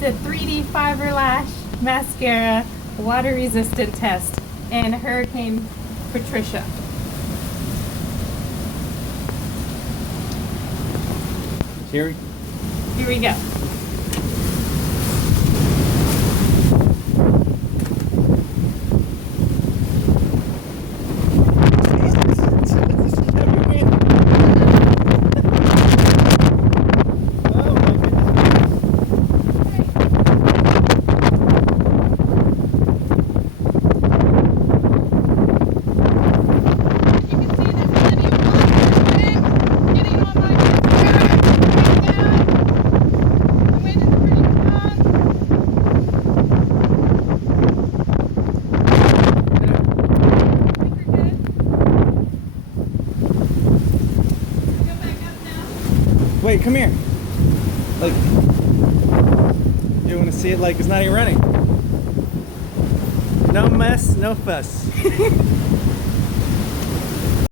the 3D Fiber Lash Mascara water resistant test in Hurricane Patricia. Here we go. Wait, come here. Like, you want to see it like it's not even running? No mess, no fuss.